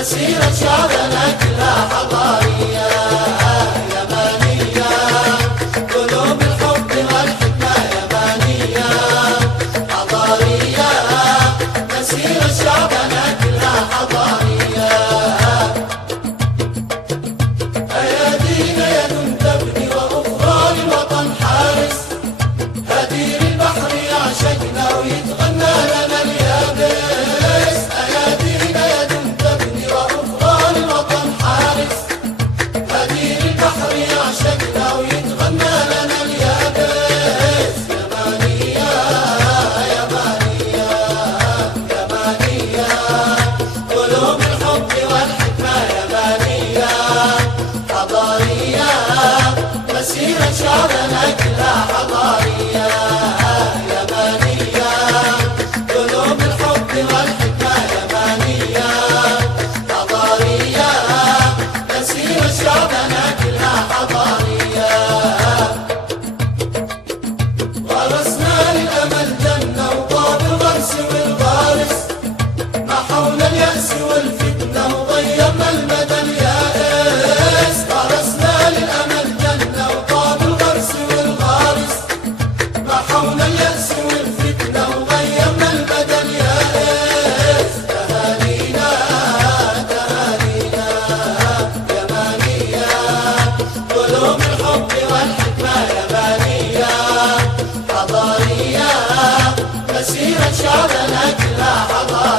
مسيرة شعبنا كلها حضارية يمانية، قلوب الحب والحكمة يمانية حضارية، مسيرة شعبنا كلها حضارية. أيادينا يد تبني وأخرى للوطن حارس، هدير البحر يعشقنا ويتغنى لنا اليابس. أيادينا يد تبني وأخرى للوطن حارس، هدير البحر يعشقنا ويتغنى لنا اليابس. يمانية يمانية يمانية، قلوب الحب والحكمة يمانية حضارية، مسيرة شعبنا كلها حضارية يمانية، قلوب الحب والحكمة يمانية حضارية، مسيرة شعبنا كلها حضارية. غرسنا للأمل جنة وطاب الغرس والغارس، محونا اليأس والفتنة وضيعنا المدى اليائس. غرسنا للأمل جنة وطاب الغرس والغارس، محونا اليأس والفتنة وضيعنا المدى اليائس. تهانينا تهانينا يمانية، قلوب الحب والحكمة يمانية حضارية، مسيرة شعبنا كلها حضارية.